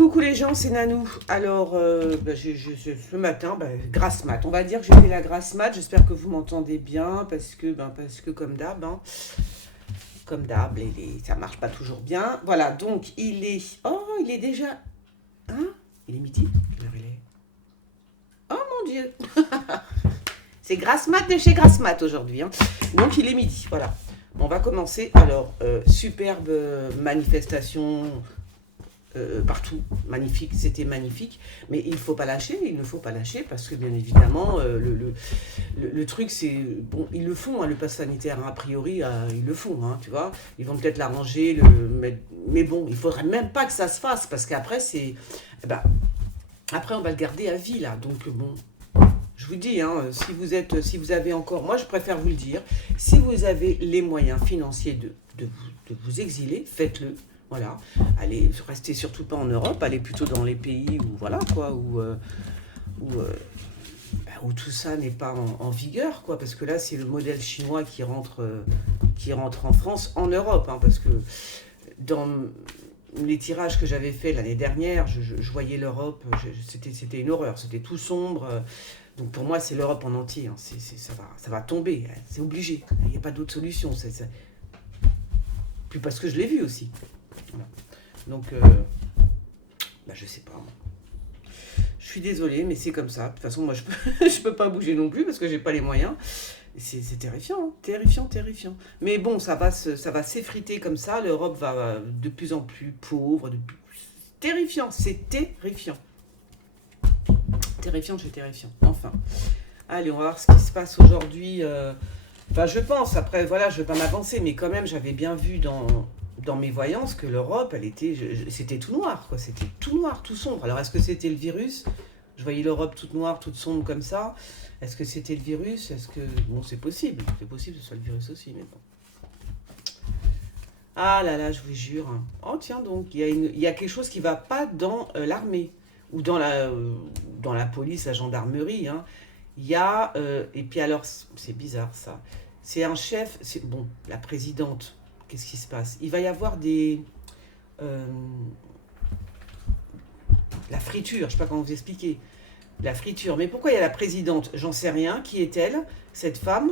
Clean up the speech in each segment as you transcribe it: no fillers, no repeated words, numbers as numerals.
Coucou les gens, c'est Nanou. Alors, ce matin, grasse mat. On va dire que j'ai fait la grasse mat. J'espère que vous m'entendez bien parce que comme d'hab, ça marche pas toujours bien. Voilà, donc il est déjà, hein? Il est midi. Quelle heure il est? Oh mon Dieu, c'est grasse mat de chez grasse mat aujourd'hui, hein. Donc il est midi. Voilà. On va commencer. Alors, superbe manifestation. Partout, magnifique, c'était magnifique, mais il ne faut pas lâcher, parce que bien évidemment, le truc c'est, bon, ils le font, hein, le pass sanitaire, hein, a priori, ils le font, hein, tu vois, ils vont peut-être l'arranger, mais bon, il ne faudrait même pas que ça se fasse, parce qu'après après on va le garder à vie, là, donc bon, je vous dis, hein, si vous avez encore, moi je préfère vous le dire, si vous avez les moyens financiers de vous exiler, faites-le. Voilà, allez, restez surtout pas en Europe, allez plutôt dans les pays où, voilà, quoi, où tout ça n'est pas en vigueur, quoi, parce que là, c'est le modèle chinois qui rentre en France, en Europe, hein, parce que dans les tirages que j'avais fait l'année dernière, je voyais l'Europe, c'était une horreur, c'était tout sombre. Donc pour moi, c'est l'Europe en entier, hein, ça va tomber, hein, c'est obligé, il n'y a pas d'autre solution. Puis parce que je l'ai vu aussi. Voilà. Donc, je sais pas. Je suis désolée, mais c'est comme ça. De toute façon, moi, je peux pas bouger non plus parce que j'ai pas les moyens. C'est terrifiant, hein. Terrifiant. Mais bon, ça va s'effriter comme ça. L'Europe va de plus en plus pauvre. Terrifiant, c'est terrifiant. Terrifiant. Enfin. Allez, on va voir ce qui se passe aujourd'hui. Enfin, je pense, après, voilà, je ne vais pas m'avancer, mais quand même, j'avais bien vu dans mes voyances que l'Europe, c'était tout noir, quoi. C'était tout noir, tout sombre. Alors, est-ce que c'était le virus? Je voyais l'Europe toute noire, toute sombre comme ça. Est-ce que c'était le virus? Bon, c'est possible. C'est possible que ce soit le virus aussi, mais bon. Ah là là, je vous jure. Oh, tiens donc, il y a quelque chose qui ne va pas dans l'armée ou dans la police, la gendarmerie, hein. Il y a, et puis alors, c'est bizarre ça, c'est un chef, bon, la présidente, qu'est-ce qui se passe? Il va y avoir la friture, je ne sais pas comment vous expliquer, la friture, mais pourquoi il y a la présidente? J'en sais rien, qui est-elle, cette femme?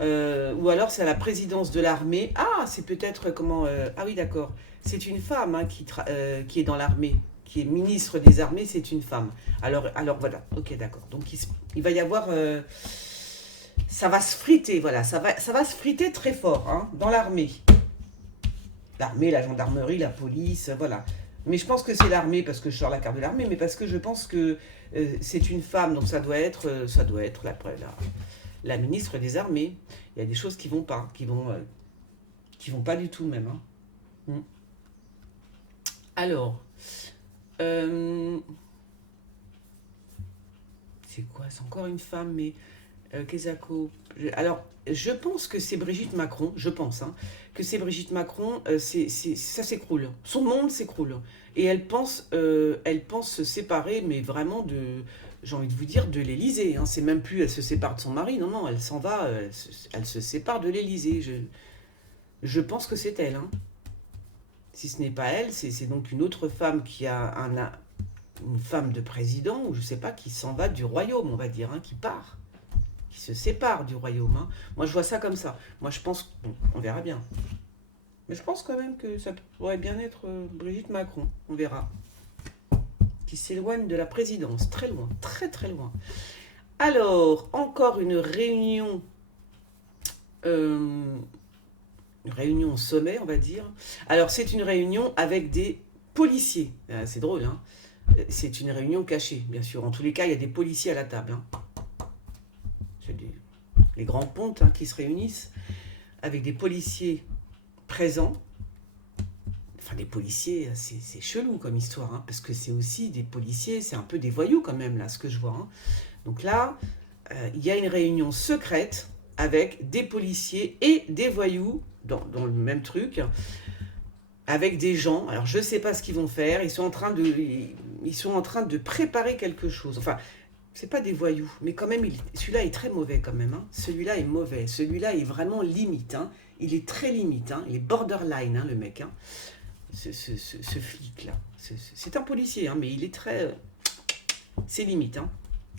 Ou alors c'est à la présidence de l'armée, ah, c'est peut-être ah oui d'accord, c'est une femme, hein, qui est dans l'armée, qui est ministre des armées, c'est une femme. Alors voilà, ok, d'accord. Donc il va y avoir, ça va se friter, voilà, ça va se friter très fort, hein, dans l'armée. L'armée, la gendarmerie, la police, voilà. Mais je pense que c'est l'armée parce que je sors la carte de l'armée, mais parce que je pense que c'est une femme, donc ça doit être la ministre des armées. Il y a des choses qui vont pas, qui vont pas du tout même, hein. Alors. C'est quoi? C'est encore une femme, mais Kezako. Alors, je pense que c'est Brigitte Macron, je pense, hein, que c'est Brigitte Macron, ça s'écroule. Son monde s'écroule. Et elle pense se séparer, mais vraiment j'ai envie de vous dire, de l'Élysée, hein. C'est même plus, elle se sépare de son mari, non, elle s'en va, elle se sépare de l'Élysée. Je pense que c'est elle, hein. Si ce n'est pas elle, c'est donc une autre femme qui a une femme de président, ou je ne sais pas, qui s'en va du royaume, on va dire, hein, qui part, qui se sépare du royaume, hein. Moi, je vois ça comme ça. Moi, je pense, bon, on verra bien. Mais je pense quand même que ça pourrait bien être Brigitte Macron, on verra. Qui s'éloigne de la présidence, très loin, très très loin. Alors, encore une réunion... réunion au sommet, on va dire. Alors, c'est une réunion avec des policiers. C'est drôle, hein. C'est une réunion cachée, bien sûr. En tous les cas, il y a des policiers à la table, hein. C'est les grands pontes, hein, qui se réunissent avec des policiers présents. Enfin, des policiers, c'est chelou comme histoire, hein, parce que c'est aussi des policiers, c'est un peu des voyous quand même, là, ce que je vois, hein. Donc là, il y a une réunion secrète avec des policiers et des voyous dans le même truc, avec des gens. Alors je ne sais pas ce qu'ils vont faire, ils sont en train de préparer quelque chose. Enfin, c'est pas des voyous, mais quand même, celui-là est très mauvais quand même, hein. Celui-là est mauvais, celui-là est vraiment limite, hein. Il est très limite, hein. Il est borderline, hein, le mec, hein. ce flic-là. C'est un policier, hein, mais il est très... c'est limite, hein.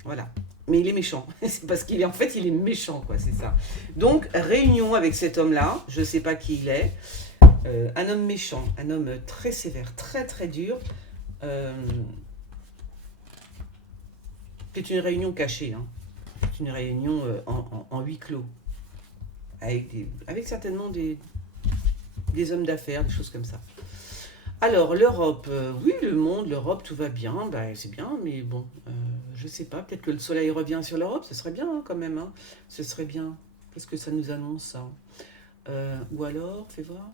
Voilà. Mais il est méchant. C'est parce qu'il est, en fait, il est méchant, quoi, c'est ça. Donc, réunion avec cet homme-là, je ne sais pas qui il est, un homme méchant, un homme très sévère, très très dur. Euh, c'est une réunion cachée, hein. C'est une réunion en huis clos, avec certainement des hommes d'affaires, des choses comme ça. Alors, l'Europe, oui, le monde, l'Europe, tout va bien, bah, c'est bien, mais bon, je sais pas, peut-être que le soleil revient sur l'Europe, ce serait bien hein, quand même, hein, ce serait bien. Qu'est-ce que ça nous annonce, ça? Ou alors, fais voir.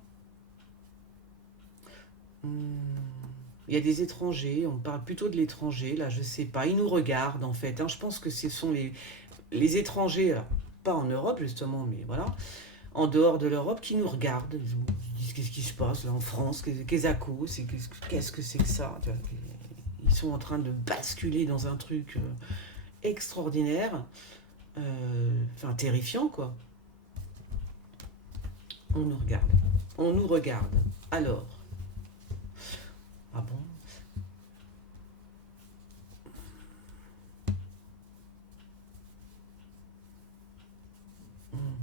Hmm, il y a des étrangers, on parle plutôt de l'étranger, là, je sais pas, ils nous regardent en fait, hein, je pense que ce sont les étrangers, alors, pas en Europe justement, mais voilà, en dehors de l'Europe, qui nous regardent. Ils disent qu'est-ce qui se passe là en France, qu'est-ce que c'est que ça, tu vois. Ils sont en train de basculer dans un truc extraordinaire, enfin terrifiant quoi. On nous regarde. On nous regarde. Alors, ah bon.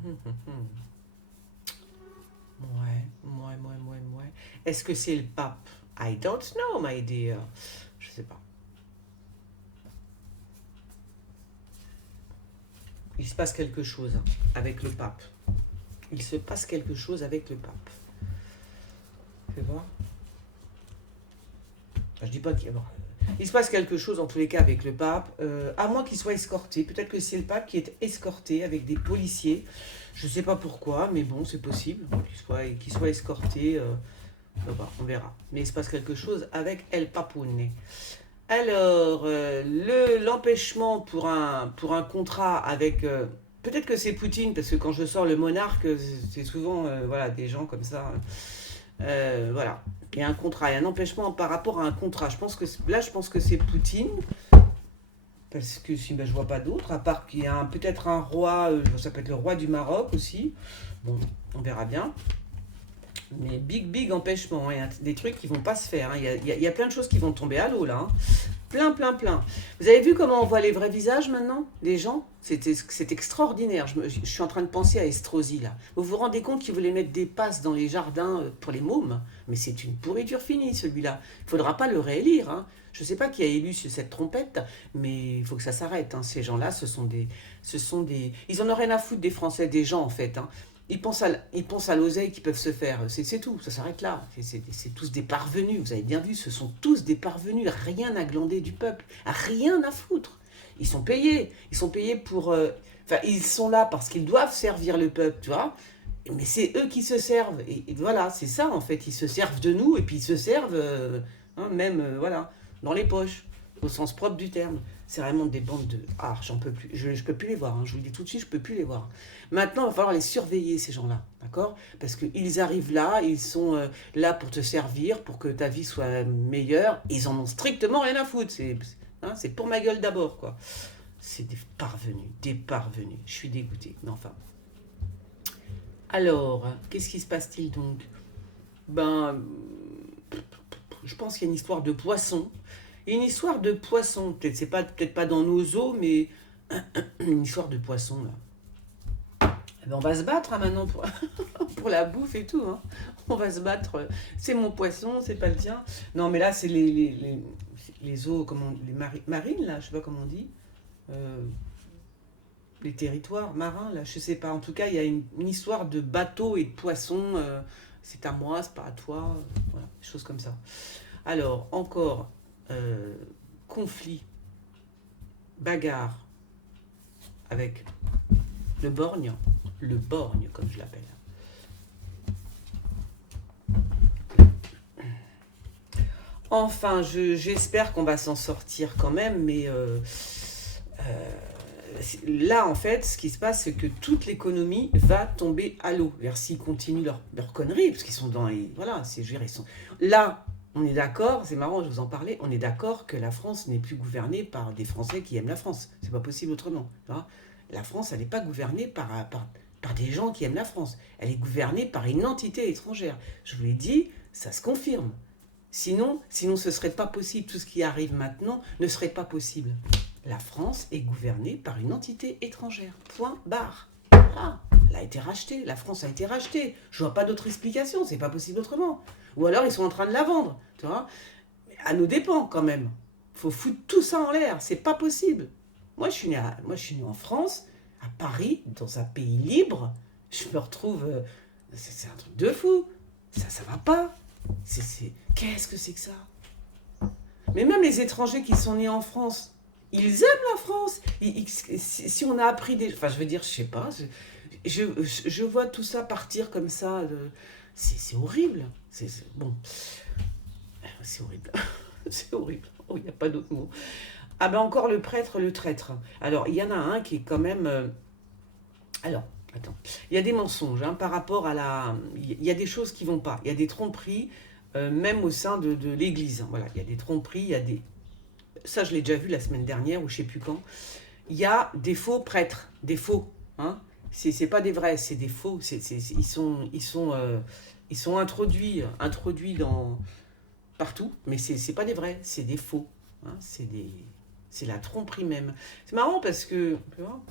Hum, hum, hum. Ouais, ouais. Est-ce que c'est le pape? I don't know, my dear. Je sais pas. Il se passe quelque chose hein, avec le pape. Il se passe quelque chose avec le pape. Fais voir. Enfin, je dis pas qu'il bon, il se passe quelque chose en tous les cas avec le pape, à moins qu'il soit escorté. Peut-être que c'est le pape qui est escorté avec des policiers. Je ne sais pas pourquoi, mais bon, c'est possible qu'il soit escorté. On verra. Mais il se passe quelque chose avec El Papone. Alors, l'empêchement pour un contrat avec... peut-être que c'est Poutine, parce que quand je sors le monarque, c'est souvent voilà, des gens comme ça. Voilà. Il y a un contrat, il y a un empêchement par rapport à un contrat. Je pense que c'est Poutine, parce que si ben, je vois pas d'autre, à part qu'il y a peut-être un roi, ça peut être le roi du Maroc aussi. Bon, on verra bien. Mais big empêchement, hein. Il y a des trucs qui vont pas se faire, hein. Il y a plein de choses qui vont tomber à l'eau là, hein. Plein. Vous avez vu comment on voit les vrais visages maintenant des gens? C'est extraordinaire. Je suis en train de penser à Estrosi là. Vous vous rendez compte qu'ils voulaient mettre des passes dans les jardins pour les mômes? Mais c'est une pourriture finie celui-là. Il ne faudra pas le réélire, hein. Je ne sais pas qui a élu cette trompette, mais il faut que ça s'arrête, hein. Ces gens-là, ils en ont rien à foutre des Français, des gens en fait, hein. Ils pensent à l'oseille qu'ils peuvent se faire. C'est tout, ça s'arrête là. C'est tous des parvenus, vous avez bien vu, ce sont tous des parvenus. Rien à glander du peuple, rien à foutre. Ils sont payés pour... Enfin, ils sont là parce qu'ils doivent servir le peuple, tu vois. Mais c'est eux qui se servent. Et voilà, c'est ça en fait. Ils se servent de nous et puis ils se servent, hein, même, voilà, dans les poches, au sens propre du terme. C'est vraiment des bandes de... Ah, j'en peux plus. Je peux plus les voir, hein. Je vous le dis tout de suite, je peux plus les voir. Maintenant, il va falloir les surveiller, ces gens-là, d'accord? Parce qu'ils arrivent là, ils sont là pour te servir, pour que ta vie soit meilleure. Ils en ont strictement rien à foutre. C'est pour ma gueule d'abord, quoi. C'est des parvenus, des parvenus. Je suis dégoûtée, mais enfin. Alors, qu'est-ce qui se passe-t-il donc? Ben, je pense qu'il y a une histoire de poisson. Une histoire de poisson. Peut-être pas dans nos eaux, mais une histoire de poisson, là. Eh ben, on va se battre hein, maintenant pour la bouffe et tout, hein. On va se battre. C'est mon poisson, c'est pas le tien. Non, mais là, c'est les eaux, marines, là, je sais pas comment on dit. Euh, les territoires marins, là, je sais pas. En tout cas, il y a une histoire de bateau et de poissons. C'est à moi, c'est pas à toi. Voilà, des choses comme ça. Alors, encore, euh, conflit, bagarre avec le borgne. Le borgne, comme je l'appelle. Enfin, j'espère qu'on va s'en sortir quand même, mais euh, là, en fait, ce qui se passe, c'est que toute l'économie va tomber à l'eau. S'ils continuent leur connerie, parce qu'ils sont dans les... Voilà, c'est, je veux dire, ils sont... Là, on est d'accord, c'est marrant, je vous en parlais, on est d'accord que la France n'est plus gouvernée par des Français qui aiment la France. C'est pas possible autrement. Hein. La France, elle n'est pas gouvernée par des gens qui aiment la France. Elle est gouvernée par une entité étrangère. Je vous l'ai dit, ça se confirme. Sinon ce ne serait pas possible. Tout ce qui arrive maintenant ne serait pas possible. La France est gouvernée par une entité étrangère. Point barre. Ah, elle a été rachetée. La France a été rachetée. Je vois pas d'autre explication. C'est pas possible autrement. Ou alors ils sont en train de la vendre. Tu vois, mais à nos dépens quand même. Faut foutre tout ça en l'air. C'est pas possible. Moi, je suis né en France, à Paris, dans un pays libre. Je me retrouve. C'est un truc de fou. Ça va pas. Qu'est-ce que c'est que ça? Mais même les étrangers qui sont nés en France, ils aiment la France. Si on a appris des... Enfin, je veux dire, je sais pas. Je vois tout ça partir comme ça. C'est horrible. Bon, c'est horrible. C'est horrible. Oh, il n'y a pas d'autre mot. Ah ben encore le prêtre, le traître. Alors, il y en a un qui est quand même... Alors, attends. Il y a des mensonges par rapport à la... Il y a des choses qui vont pas. Il y a des tromperies, même au sein de l'Église. Voilà, il y a des tromperies, il y a des... Ça, je l'ai déjà vu la semaine dernière, ou je sais plus quand. Il y a des faux prêtres, des faux. Hein. C'est pas des vrais, c'est des faux. Ils sont introduits dans... partout, mais c'est pas des vrais, c'est des faux. Hein. C'est la tromperie même. C'est marrant parce que... Tu vois,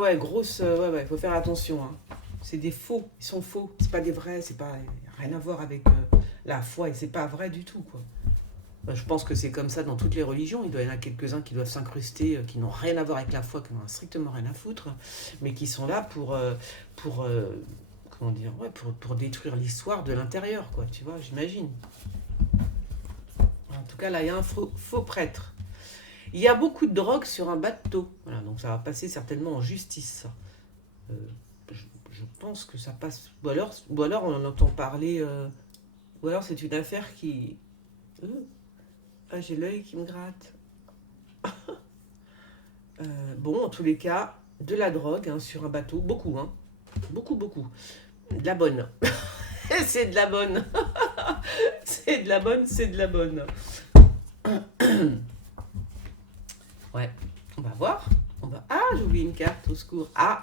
ouais, grosse... ouais, faut faire attention. Hein. C'est des faux, ils sont faux. C'est pas des vrais, c'est pas... Rien à voir avec la foi, et c'est pas vrai du tout, quoi. Je pense que c'est comme ça dans toutes les religions. Il doit y en avoir quelques-uns qui doivent s'incruster, qui n'ont rien à voir avec la foi, qui n'ont strictement rien à foutre, mais qui sont là pour comment dire, ouais, pour détruire l'histoire de l'intérieur, quoi, tu vois, j'imagine. En tout cas, là, il y a un faux prêtre. Il y a beaucoup de drogue sur un bateau. Voilà, donc ça va passer certainement en justice, ça. Euh, je pense que ça passe. Ou alors on en entend parler. Ou alors c'est une affaire qui. Euh, ah, j'ai l'œil qui me gratte. Bon, en tous les cas, de la drogue sur un bateau, beaucoup, hein. Beaucoup, beaucoup. De la bonne. C'est de la bonne. C'est de la bonne, c'est de la bonne. Ouais, on va voir. Ah, j'ai oublié une carte, au secours. Ah,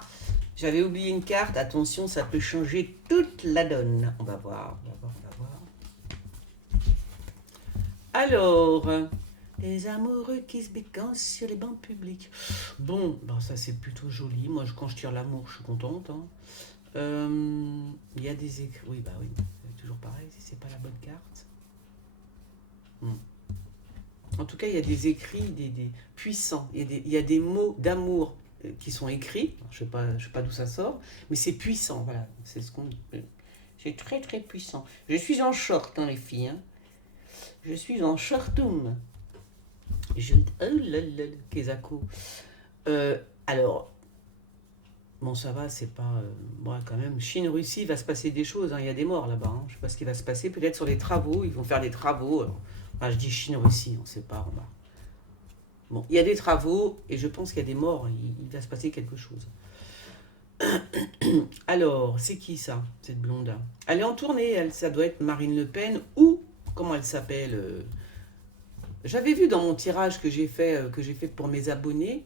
j'avais oublié une carte. Attention, ça peut changer toute la donne. On va voir, on va voir, on va voir. Alors, les amoureux qui se bécansent sur les bancs publics. Bon, ben ça c'est plutôt joli. Moi, quand je tire l'amour, je suis contente. Hein. Il y a des écrits. Oui, bah oui, c'est toujours pareil, si c'est pas la bonne carte. Hmm. En tout cas, il y a des écrits des puissants. Il y a des mots d'amour qui sont écrits. Je sais pas d'où ça sort, mais c'est puissant. Voilà, c'est ce qu'on dit. C'est très très puissant. Je suis en short, hein, les filles. Hein. Je suis en shortum. Oh là là, Kezako. Alors, bon, ça va, c'est pas. Bon, quand même, Chine-Russie, il va se passer des choses. Hein, il y a des morts là-bas. Hein. Je sais pas ce qui va se passer. Peut-être sur les travaux. Ils vont faire des travaux. Enfin, je dis Chine-Russie, on ne sait pas. Bon, il y a des travaux et je pense qu'il y a des morts. Il va se passer quelque chose. Alors, c'est qui ça, cette blonde? Elle est en tournée, ça doit être Marine Le Pen ou comment elle s'appelle J'avais vu dans mon tirage que j'ai fait pour mes abonnés,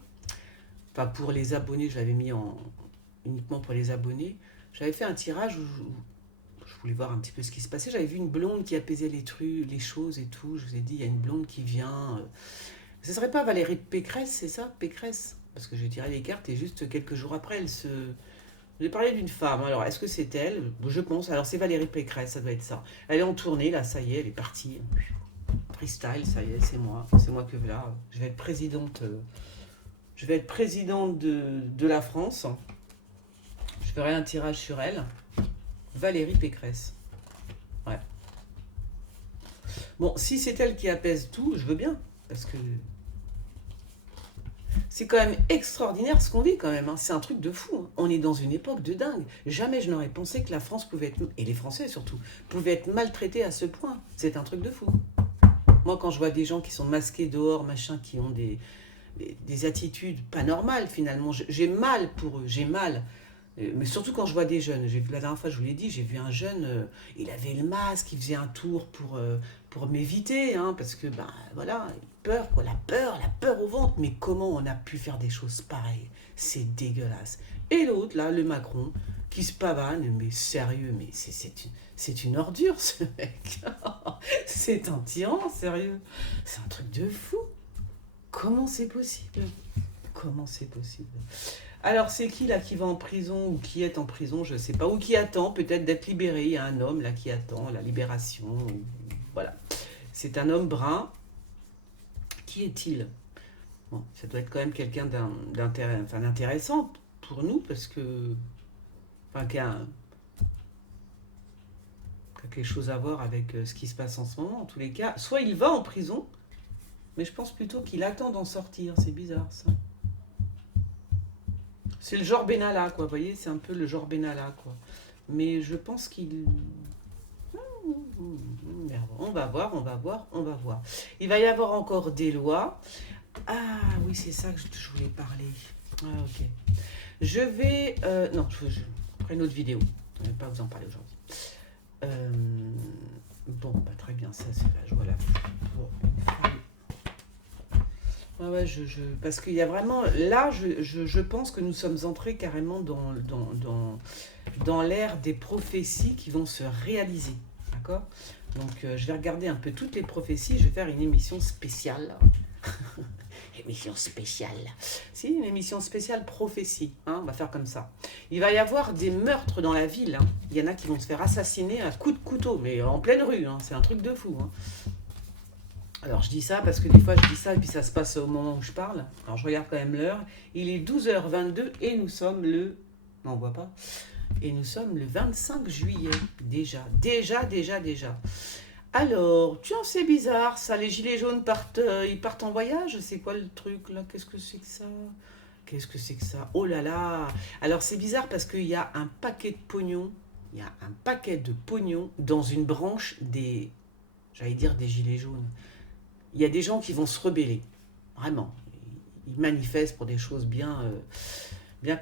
enfin pour les abonnés, je l'avais mis uniquement pour les abonnés. J'avais fait un tirage où je voulais voir un petit peu ce qui se passait. J'avais vu une blonde qui apaisait les choses et tout. Je vous ai dit, il y a une blonde qui vient. Ce serait pas Valérie Pécresse, c'est ça, Pécresse? Parce que j'ai tiré les cartes et juste quelques jours après, elle se... J'ai parlé d'une femme, alors est-ce que c'est elle? Je pense, alors c'est Valérie Pécresse, ça doit être ça. Elle est en tournée, là, ça y est, elle est partie. Freestyle, ça y est, c'est moi que voilà. Je vais être présidente de la France. Je ferai un tirage sur elle. Valérie Pécresse. Ouais. Bon, si c'est elle qui apaise tout, je veux bien, parce que c'est quand même extraordinaire ce qu'on vit quand même. Hein. C'est un truc de fou. Hein. On est dans une époque de dingue. Jamais je n'aurais pensé que la France pouvait être, et les Français surtout, pouvaient être maltraités à ce point. C'est un truc de fou. Moi, quand je vois des gens qui sont masqués dehors, machin, qui ont des attitudes pas normales finalement, j'ai mal pour eux, j'ai mal. Mais surtout quand je vois des jeunes. J'ai vu la dernière fois, je vous l'ai dit, j'ai vu un jeune, il avait le masque, il faisait un tour pour m'éviter, hein, parce que, ben voilà, peur, quoi, la peur au ventre. Mais comment on a pu faire des choses pareilles? C'est dégueulasse. Et l'autre, là, le Macron, qui se pavane, mais sérieux, mais c'est une ordure ce mec. C'est un tyran, sérieux. C'est un truc de fou. Comment c'est possible? Comment c'est possible? Alors, c'est qui là qui va en prison ou qui est en prison, je sais pas, ou qui attend peut-être d'être libéré. Il y a un homme là qui attend la libération. Voilà. C'est un homme brun. Qui est-il? Bon, ça doit être quand même quelqu'un d'intéressant pour nous parce que, enfin, qui a quelque chose à voir avec ce qui se passe en ce moment. En tous les cas, soit il va en prison, mais je pense plutôt qu'il attend d'en sortir. C'est bizarre ça. C'est le genre Benalla, quoi. Vous voyez, c'est un peu le genre Benalla, quoi. Mais je pense qu'il... Merde. On va voir, on va voir, on va voir. Il va y avoir encore des lois. Ah oui, c'est ça que je voulais parler. Ah ok. Je vais... non, je ferai une autre vidéo. Je ne vais pas vous en parler aujourd'hui. Bon, bah, très bien, ça c'est la joie là. Pour une femme. Ah ouais, parce qu'il y a vraiment... Là, je pense que nous sommes entrés carrément dans l'ère des prophéties qui vont se réaliser. D'accord? Donc, je vais regarder un peu toutes les prophéties. Je vais faire une émission spéciale. Émission spéciale. Si, une émission spéciale prophétie. Hein, on va faire comme ça. Il va y avoir des meurtres dans la ville. Hein. Il y en a qui vont se faire assassiner à coups de couteau, mais en pleine rue. Hein. C'est un truc de fou. Hein. Alors, je dis ça parce que des fois, je dis ça et puis ça se passe au moment où je parle. Alors, je regarde quand même l'heure. Il est 12h22 et nous sommes le... Non, on voit pas. Et nous sommes le 25 juillet. Déjà. Alors, tiens, c'est bizarre, ça, les gilets jaunes ils partent en voyage, c'est quoi le truc, là? Qu'est-ce que c'est que ça? Qu'est-ce que c'est que ça? Oh là là! Alors, c'est bizarre parce qu'il y a un paquet de pognon, il y a un paquet de pognon dans une branche des, j'allais dire des gilets jaunes. Il y a des gens qui vont se rebeller, vraiment. Ils manifestent pour des choses bien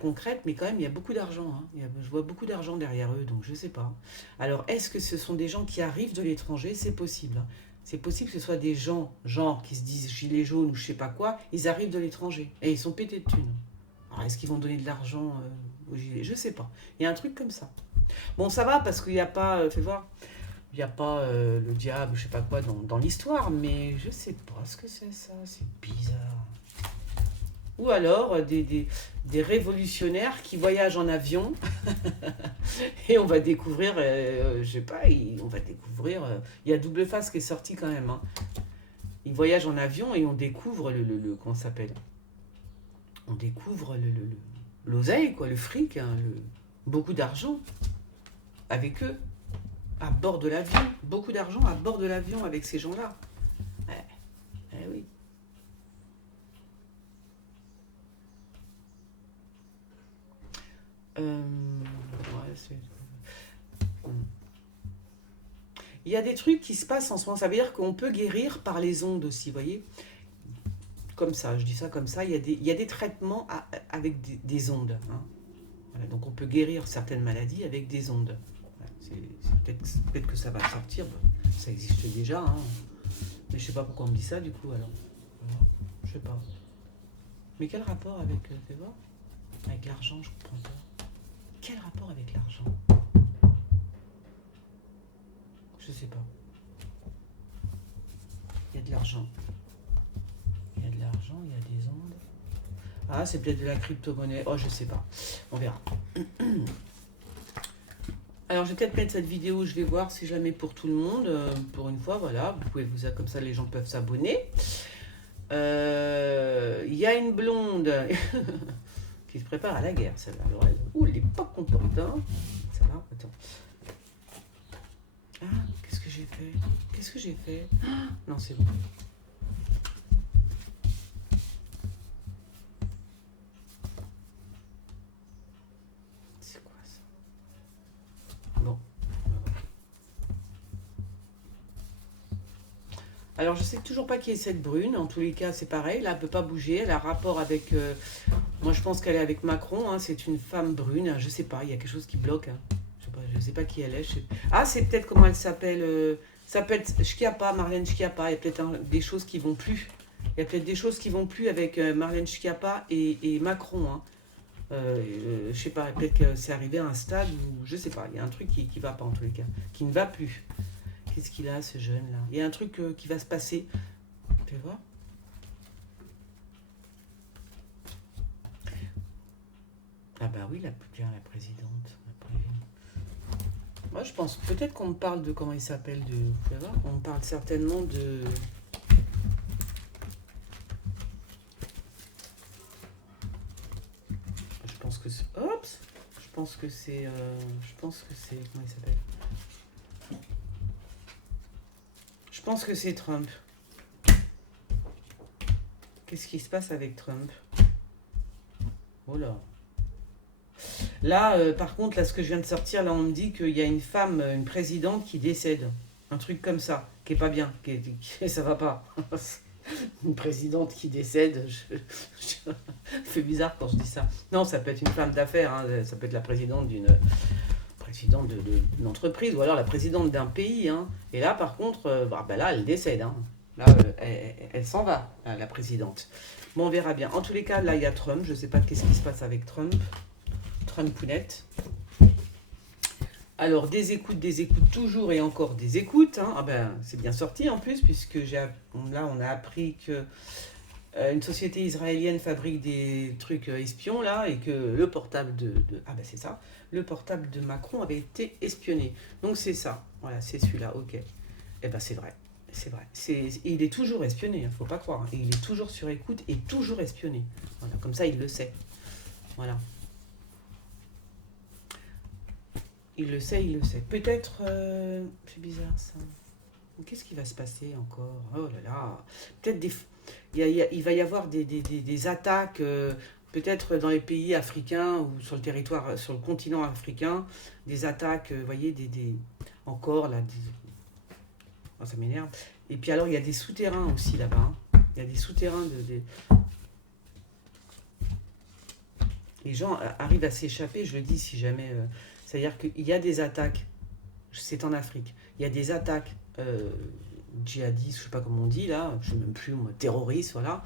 concrètes, mais quand même, il y a beaucoup d'argent. Hein. Je vois beaucoup d'argent derrière eux, donc je ne sais pas. Alors, est-ce que ce sont des gens qui arrivent de l'étranger? C'est possible. Hein. C'est possible que ce soit des gens, genre, qui se disent gilets jaunes ou je sais pas quoi, ils arrivent de l'étranger et ils sont pétés de thunes. Alors, est-ce qu'ils vont donner de l'argent aux gilets? Je ne sais pas. Il y a un truc comme ça. Bon, ça va, parce qu'il n'y a pas, fais voir, il n'y a pas le diable, je sais pas quoi, dans l'histoire, mais je sais pas ce que c'est ça, c'est bizarre. Ou alors des révolutionnaires qui voyagent en avion et on va découvrir, je sais pas, on va découvrir, il y a Double Face qui est sorti quand même. Hein. Ils voyagent en avion et on découvre comment ça s'appelle? On découvre l'oseille, quoi, le fric, hein, beaucoup d'argent avec eux, à bord de l'avion. Beaucoup d'argent à bord de l'avion avec ces gens-là. Oui. Il y a des trucs qui se passent en ce moment. Ça veut dire qu'on peut guérir par les ondes aussi, vous voyez? Comme ça, je dis ça comme ça. Il y a des traitements avec des ondes. Hein. Voilà, donc on peut guérir certaines maladies avec des ondes. Voilà, peut-être que ça va sortir. Ça existe déjà. Hein. Mais je sais pas pourquoi on me dit ça du coup alors. Je sais pas. Mais quel rapport avec avec l'argent, je comprends pas. Quel rapport avec l'argent? Je sais pas. Il y a de l'argent. Il y a de l'argent, il y a des ondes. Ah, c'est peut-être de la crypto-monnaie. Oh, je sais pas. On verra. Alors, je vais peut-être mettre cette vidéo, je vais voir si jamais pour tout le monde. Pour une fois, voilà. Vous pouvez comme ça, les gens peuvent s'abonner. Il y a une blonde qui se prépare à la guerre, celle-là. Ouh, elle n'est pas contente, hein. Ça va, attends. Ah, qu'est-ce que j'ai fait? Qu'est-ce que j'ai fait? Ah, non, c'est bon. C'est quoi ça? Bon. Alors, je sais toujours pas qui est cette brune. En tous les cas, c'est pareil. Là, elle ne peut pas bouger. Elle a rapport avec... moi, je pense qu'elle est avec Macron. Hein. C'est une femme brune. Je sais pas. Il y a quelque chose qui bloque. Hein. Je sais pas qui elle est. Ah, c'est peut-être comment elle s'appelle. Ça peut être Schiappa, Marlène Schiappa. Il y a peut-être des choses qui vont plus. Il y a peut-être des choses qui vont plus avec Marlène Schiappa et Macron. Hein. Je sais pas, peut-être que c'est arrivé à un stade où, je sais pas, il y a un truc qui va pas en tous les cas, qui ne va plus. Qu'est-ce qu'il a, ce jeune-là? Il y a un truc qui va se passer. Tu vois? Ah bah oui, la présidente. Moi, je pense peut-être qu'on me parle de comment il s'appelle de. Tu vois? On me parle certainement de. Je pense que c'est. Oups! Je pense que c'est. Je pense que c'est. Comment il s'appelle? Je pense que c'est Trump. Qu'est-ce qui se passe avec Trump? Oh là. Là, par contre, là, ce que je viens de sortir, là, on me dit qu'il y a une femme, une présidente qui décède. Un truc comme ça, qui est pas bien, ça va pas. Une présidente qui décède, ça fait bizarre quand je dis ça. Non, ça peut être une femme d'affaires, hein, ça peut être la présidente d'une entreprise, ou alors la présidente d'un pays. Hein. Et là, par contre, là, elle décède. Hein. Là, elle s'en va, la présidente. Bon, on verra bien. En tous les cas, là, il y a Trump. Je ne sais pas qu'est-ce qui se passe avec Trump. Trumpounette. Alors, des écoutes, toujours et encore des écoutes. Hein. Ah ben, c'est bien sorti en plus, puisque là, on a appris que une société israélienne fabrique des trucs espions, là, et que le portable ah ben c'est ça, le portable de Macron avait été espionné. Donc c'est ça, voilà, c'est celui-là, ok. Eh ben c'est vrai, c'est vrai. Il est toujours espionné, hein, faut pas croire. Hein. Et il est toujours sur écoute et toujours espionné. Voilà, comme ça, il le sait. Voilà. Il le sait, il le sait. Peut-être, c'est bizarre ça. Qu'est-ce qui va se passer encore? Oh là là. Peut-être il va y avoir des attaques, peut-être dans les pays africains ou sur le territoire, sur le continent africain, des attaques, vous voyez, encore là. Oh, ça m'énerve. Et puis alors, il y a des souterrains aussi là-bas. Hein. Il y a des souterrains Les gens arrivent à s'échapper, je le dis si jamais. C'est-à-dire qu'il y a des attaques, c'est en Afrique, il y a des attaques djihadistes, je sais pas comment on dit là, je sais même plus, moi, terroristes, voilà.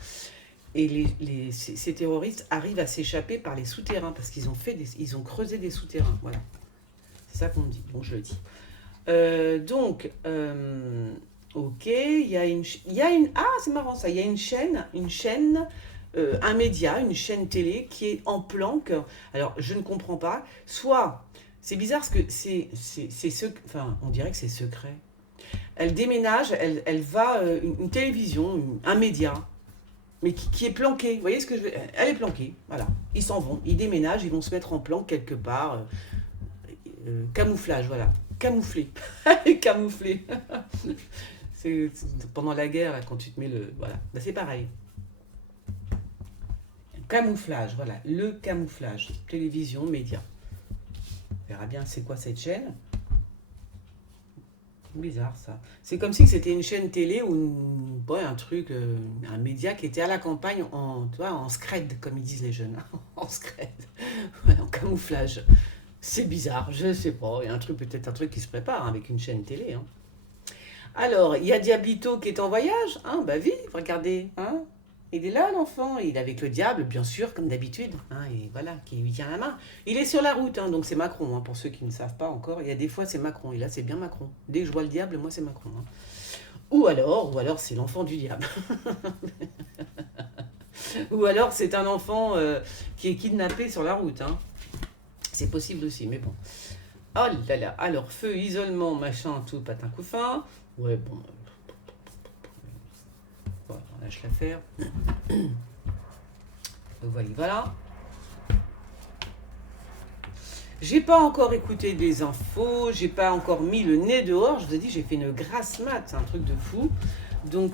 Et ces terroristes arrivent à s'échapper par les souterrains, parce ils ont creusé des souterrains, voilà. C'est ça qu'on me dit, donc je le dis. Ok, ah c'est marrant ça, il y a une chaîne, un média, une chaîne télé qui est en planque. Alors je ne comprends pas, soit, c'est bizarre parce que enfin on dirait que c'est secret. Elle déménage, elle va, une télévision, un média, mais qui est planqué. Vous voyez ce que je veux dire? Elle est planquée, voilà. Ils s'en vont, ils déménagent, ils vont se mettre en planque quelque part. Camouflage, voilà. Camouflé. Camouflé. c'est pendant la guerre, là, quand tu te mets le... Voilà, ben, c'est pareil. Camouflage, voilà. Le camouflage. Télévision, média. On verra bien c'est quoi cette chaîne. Bizarre ça. C'est comme si c'était une chaîne télé ou un truc, un média qui était à la campagne en scred, comme ils disent les jeunes. En scred. Ouais, en camouflage. C'est bizarre, je sais pas. Il y a peut-être un truc qui se prépare hein, avec une chaîne télé. Hein. Alors, il y a Diablito qui est en voyage. Hein, bah vive, regardez. Hein. Il est là, l'enfant. Il est avec le diable, bien sûr, comme d'habitude. Hein, et voilà, qui lui tient la main. Il est sur la route, hein, donc c'est Macron. Hein, pour ceux qui ne savent pas encore, il y a des fois c'est Macron. Et là, c'est bien Macron. Dès que je vois le diable, moi, c'est Macron. Hein. Ou alors c'est l'enfant du diable. Ou alors c'est un enfant qui est kidnappé sur la route. Hein. C'est possible aussi, mais bon. Oh là là, alors feu, isolement, machin, tout, patin couffin. Ouais, bon. Voilà, on lâche l'affaire. Voilà. J'ai pas encore écouté des infos, j'ai pas encore mis le nez dehors. Je vous ai dit, j'ai fait une grasse mat, c'est un truc de fou. Donc,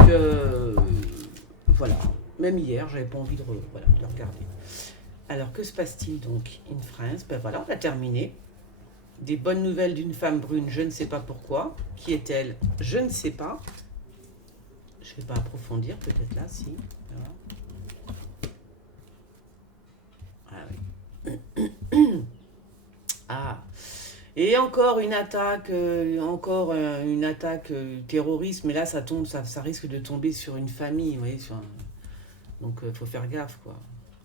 voilà. Même hier, j'avais pas envie de regarder. Alors, que se passe-t-il donc in France? Ben voilà, on a terminé. Des bonnes nouvelles d'une femme brune, je ne sais pas pourquoi. Qui est-elle? Je ne sais pas. Je ne vais pas approfondir, peut-être là, si. Voilà. Ah oui. Ah. Et encore une attaque, terroriste, mais là, ça risque de tomber sur une famille, vous voyez, donc faut faire gaffe, quoi.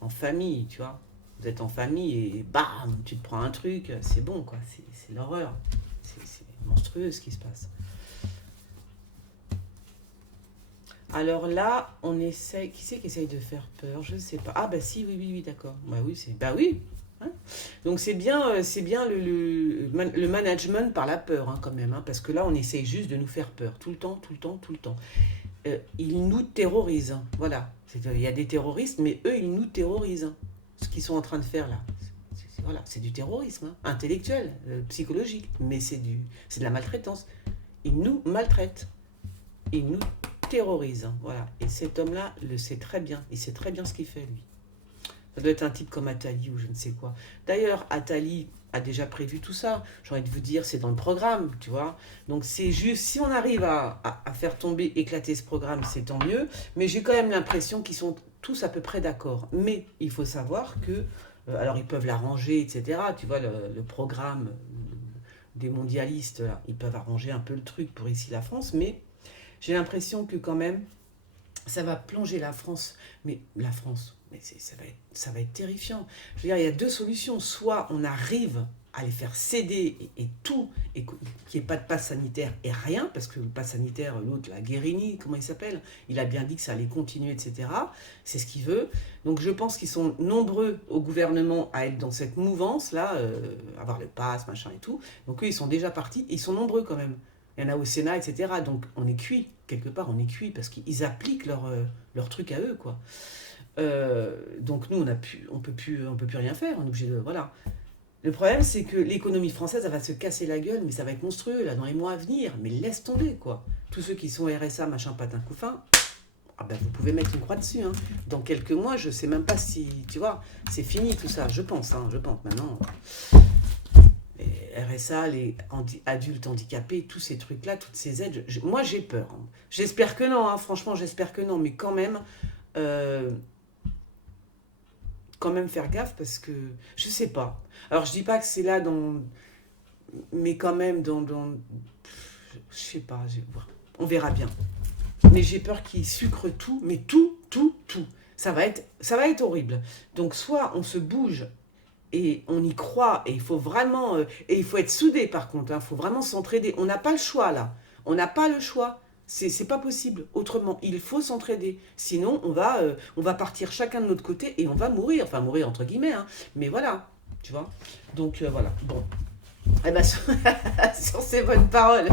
En famille, tu vois. Vous êtes en famille et bam, tu te prends un truc, c'est bon, quoi. C'est l'horreur. C'est monstrueux ce qui se passe. Alors là, on essaye. Qui c'est qui essaye de faire peur? Je ne sais pas. Ah bah si, oui, oui, oui, d'accord. Bah oui, c'est. Bah oui. Hein. Donc c'est bien le management par la peur, hein, quand même, hein, parce que là, on essaye juste de nous faire peur, tout le temps, tout le temps, tout le temps. Ils nous terrorisent, hein, voilà. Il y a des terroristes, mais eux, ils nous terrorisent, hein. Ce qu'ils sont en train de faire là. Voilà, c'est du terrorisme, hein, intellectuel, psychologique, mais c'est de la maltraitance. Ils nous maltraitent. Il nous terrorise, hein, voilà. Et cet homme-là le sait très bien. Il sait très bien ce qu'il fait, lui. Ça doit être un type comme Attali ou je ne sais quoi. D'ailleurs, Attali a déjà prévu tout ça. J'ai envie de vous dire, c'est dans le programme, tu vois. Donc c'est juste, si on arrive à faire tomber, éclater ce programme, c'est tant mieux. Mais j'ai quand même l'impression qu'ils sont tous à peu près d'accord. Mais il faut savoir que, alors ils peuvent l'arranger, etc. Tu vois, le programme des mondialistes, là, ils peuvent arranger un peu le truc pour ici la France, mais j'ai l'impression que quand même, ça va plonger la France. Mais la France, mais ça va être terrifiant. Je veux dire, il y a deux solutions. Soit on arrive à les faire céder et tout, et qu'il n'y ait pas de passe sanitaire et rien, parce que le passe sanitaire, l'autre, la Guérini, comment il s'appelle, il a bien dit que ça allait continuer, etc. C'est ce qu'il veut. Donc je pense qu'ils sont nombreux au gouvernement à être dans cette mouvance-là, avoir le passe, machin et tout. Donc eux, ils sont déjà partis, ils sont nombreux quand même. Il y en a au Sénat, etc. Donc on est cuit, quelque part, on est cuit, parce qu'ils appliquent leur truc à eux, quoi. Donc nous, on peut plus rien faire, on est obligé de... Voilà. Le problème, c'est que l'économie française, elle va se casser la gueule, mais ça va être monstrueux, là, dans les mois à venir. Mais laisse tomber, quoi. Tous ceux qui sont RSA, machin, patin, couffin, ah ben, vous pouvez mettre une croix dessus, hein. Dans quelques mois, je sais même pas si... Tu vois, c'est fini tout ça, je pense, hein, je pense. Maintenant... RSA, les adultes handicapés, tous ces trucs-là, toutes ces aides, moi j'ai peur, hein. J'espère que non, hein, franchement j'espère que non, mais euh, quand même faire gaffe parce que je sais pas. Alors je dis pas que c'est là mais quand même je sais pas, on verra bien. Mais j'ai peur qu'ils sucrent tout, mais tout, tout, tout. Ça va être horrible. Donc soit on se bouge et on y croit, et il faut vraiment, et il faut être soudé par contre, il faut vraiment s'entraider. On n'a pas le choix là, on n'a pas le choix, c'est pas possible autrement, il faut s'entraider. Sinon on va partir chacun de notre côté et on va mourir, enfin mourir entre guillemets, hein. Mais voilà, tu vois. Donc voilà, bon. Eh ben, sur ces bonnes paroles,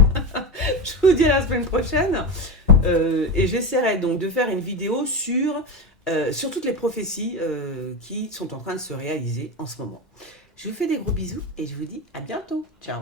je vous dis à la semaine prochaine. Et j'essaierai donc de faire une vidéo sur toutes les prophéties qui sont en train de se réaliser en ce moment. Je vous fais des gros bisous et je vous dis à bientôt. Ciao.